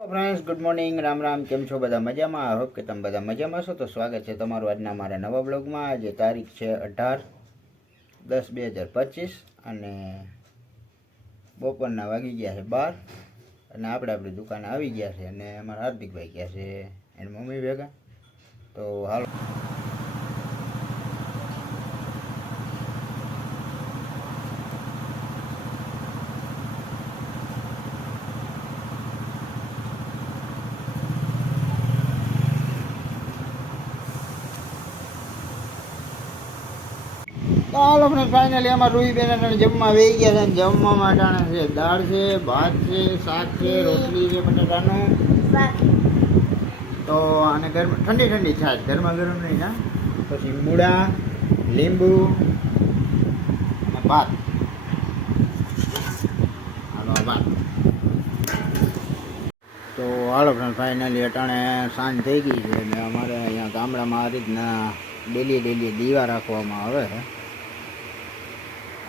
Friends good morning Ram Ram, કેમ છો બધા મજામાં? આઈ હોપ કે તમે બધા મજામાં છો. તો સ્વાગત છે તમારું આજના મારા નવા બ્લોગમાં આજે તારીખ છે અઢાર દસ બે હજાર પચીસ અને બપોરના વાગી ગયા છે બાર અને આપણે આપણી દુકાને આવી ગયા છે અને અમારા હાર્દિકભાઈ ગયા છે એની મમ્મી ભેગા. તો હાલ. હાલો ફ્રેન્ડ ફાઇનલી એમાં રૂહીબેન અટાણે જમવા વહી ગયા છે અને જમવામાં અટાણે છે, દાળ છે, ભાત છે, શાક છે, રોટલી છે બટાટાનું તો અને ગરમ, ઠંડી ઠંડી છાશ ગરમા ગરમ નહીં ના પછી મૂળા, લીંબુ અને ભાત. હાલો ભાત. તો હાલો ફ્રેન્ડ ફાઇનલી અટાણે સાંજ થઈ ગઈ છે અને અમારે અહીંયા ગામડામાં આ રીતના ડેલી ડેલી દીવા રાખવામાં આવે છે.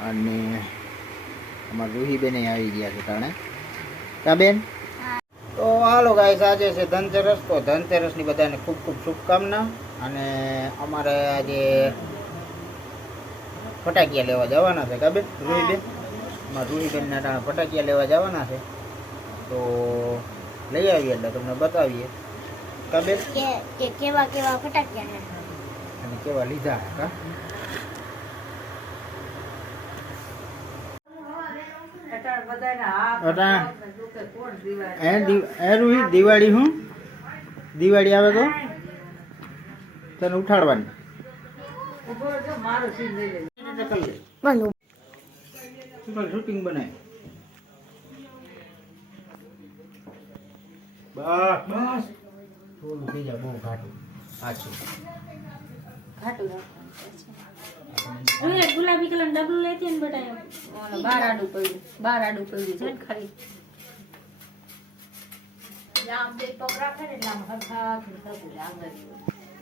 અને અમારા રૂહીબેન આવી ગયા છે તાણે. કા બેન? તો હાલો ગાઈસ આજે છે ધનતેરસ. તો ધનતેરસની બધાને ખૂબ ખૂબ શુભકામના અને અમારે આજે ફટાકિયા લેવા જવાના છે. કા બેન? રૂહીબેન? અમારા રૂહીબેનના ટાણે ફટાકિયા લેવા જવાના છે. તો લઈ આવીએ એટલે તમને બતાવીએ. કા બેન? કેવા કેવા ફટાકિયા અને કેવા લીધા? કા? એ રૂહી દિવાળી હું? દિવાળી આવે તો? તને ઉઠાડવાની? શૂટિંગ બનાય. બસ. બસ. થોડું થઈ જાય બહુ ઘાટું. સાચું હવે ગુલાબી કલર ડબલું લેતી ને બટા ઓલો બાર આડું પડ્યું. બાર આડું પડ્યું છે. ને ખાલી.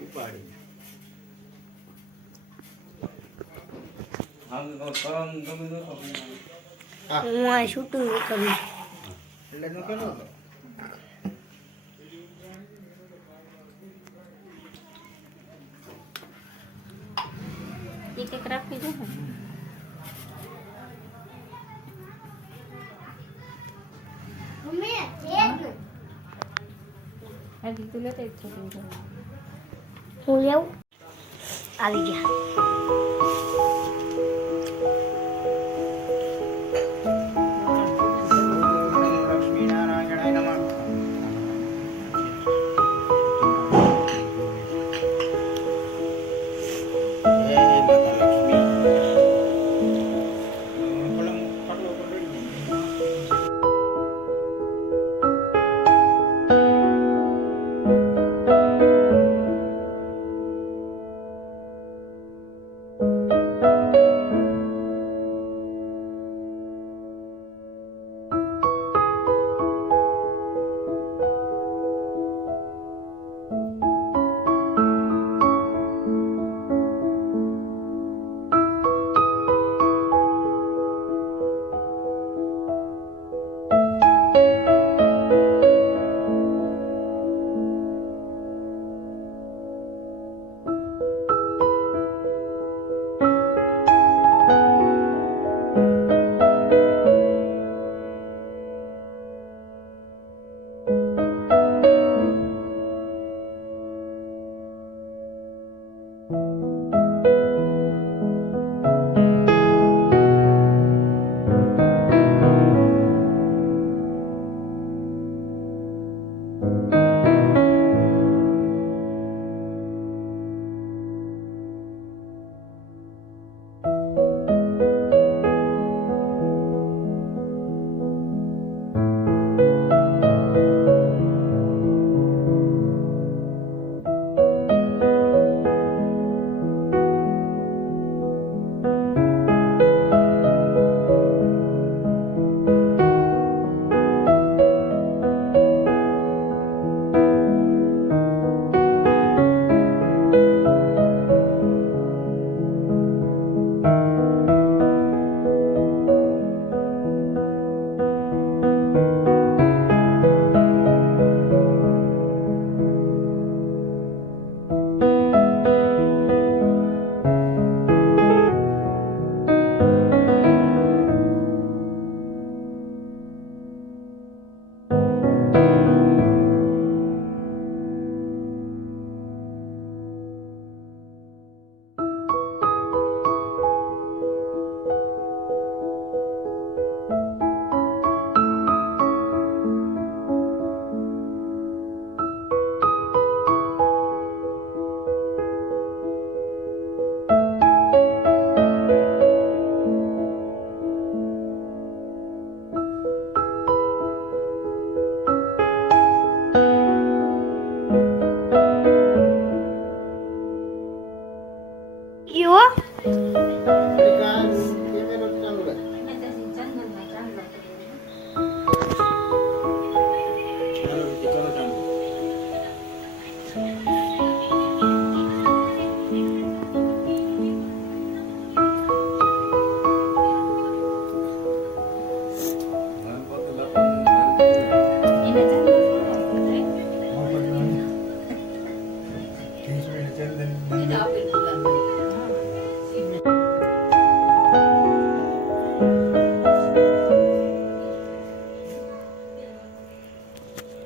ઉપાડી. હા. હું આ શૂટિંગ કરું. એટલે નો કેનું એક એક રાખવી છે ને આવી ગયા.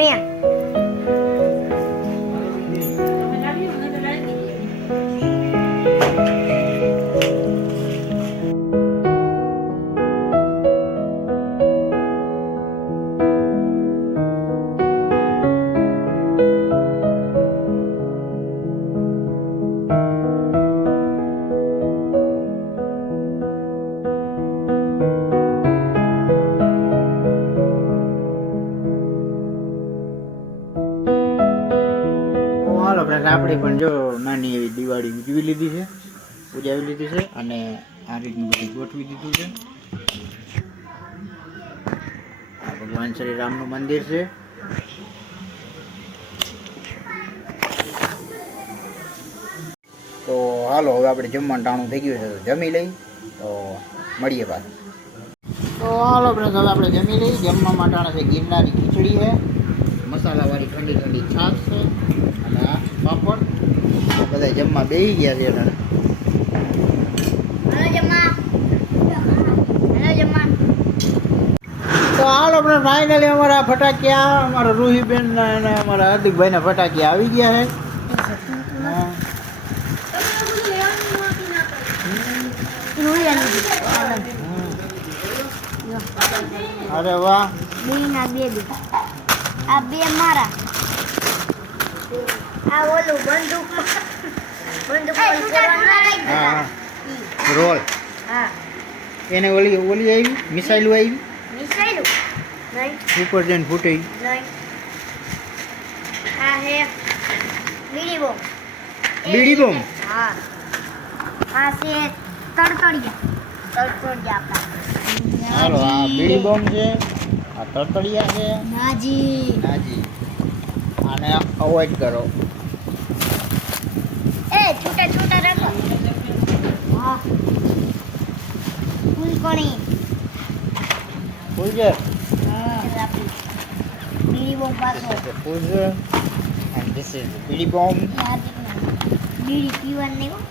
મમ્મી આપણે પણ જો નાની એવી દિવાળી ઉજવી લીધી છે ઉજાવી લીધી છે અને આ રીતનું બધું ગોઠવી દીધું છે. આ ભગવાન શ્રી રામનું મંદિર છે. તો હાલો હવે આપણે જમવાનું ટાણું થઈ ગયું છે તો જમી લઈ. તો મળીએ પાછું. તો હાલો હવે આપણે જમી લઈ. જમવા માટે છે ગિરનારી ખીચડી છે. મસાલાવાળી ઠંડી ઠંડી છાશ છે. પાપડ બધા જમવા બેસી ગયા છે જમા તો હાલો આપણે ફાઇનલી અમારા ફટાકિયા અમારા રૂહીબેન અને અમારા હાર્દિકભાઈના ફટાકિયા આવી ગયા છે. હા. અરે વાહ. બે ના બે બે આ બે મારા. આ ઓલું બંદૂક. બંદૂક હા હા. રોલ. હા. એને ઓલી ઓલી આવી મિસાઇલો આવી? મિસાઈલું. નહીં. ઉપર જઈને ફૂટી. નહીં. આ હે બીડી બોમ બીડી બોમ? હા. આ છે તડતડિયા. તડતડિયા આપણા. હાલો આ બીડી બોમ્બ છે આ તરતડિયા છે. નાજી. નાજી. આને અવોઇડ કરો. એ છૂટા છૂટા રાખો. હા. ફૂલકણી ફૂલ છે બીડી બોમ પાછો ફૂલ છે and this is bidi bomb. બીડી પીવાની નહીં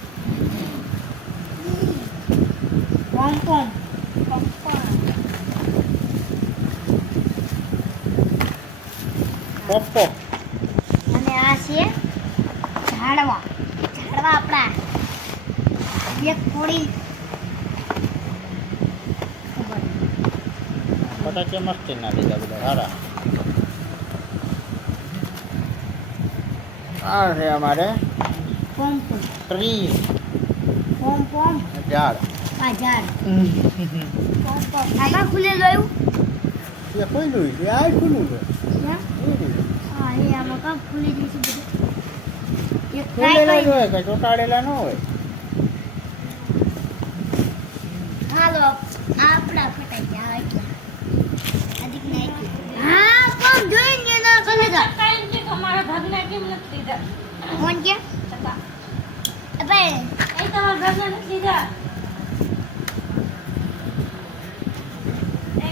પોમ પોપ પોપ અને આ છે ઝાડવા. ઝાડવા આપણા. એક કોળી. ફટાકે મસ્તી ના લીધા બધા સારા આ છે અમારે pom pom tree. Pom pom ઝાડ. આ ઝાડ. પોમ પોમ આમાં ખુલેલું આવ્યું એ ખુલ્લું છે આ ખુલ્લું છે. હા? એ આમાં કામ ખુલી ખુલ્લેલા જ હોય કે ચોટાડેલા ન હોય. હાલો આપડા ફટાક્યા એટલે અધિક નાખી હા કોણ જોઈને ના કરે તા અમારા ભાગના કેમ નથી લીધા કોણ કે? છતાં. એ તમારા ભાગના નથી લીધા એ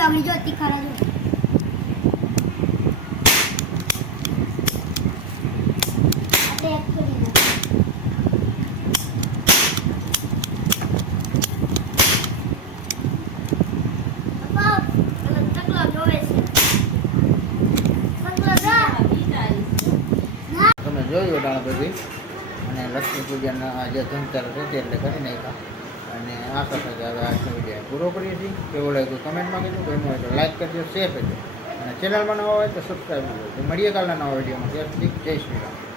લગડી જોતી ખરા જો જોયું દાણા બધી? અને લક્ષ્મી પૂજનના જે ધૂમચાર છે તે એટલે કરી નાખ્યા અને આ સાથે હવે આજનો વીડિયો પૂરો કરીએ છીએ. કેવું લાગ્યું કમેન્ટમાં કીધું ગમ્યું હોય તો લાઈક કરજો, શેર કરજો. અને ચેનલમાં નવા હોય તો સબસ્ક્રાઈબ કરજો. મળીએ કાલના નવા વિડીયોમાં. ત્યાં સુધી જય શ્રી રામ.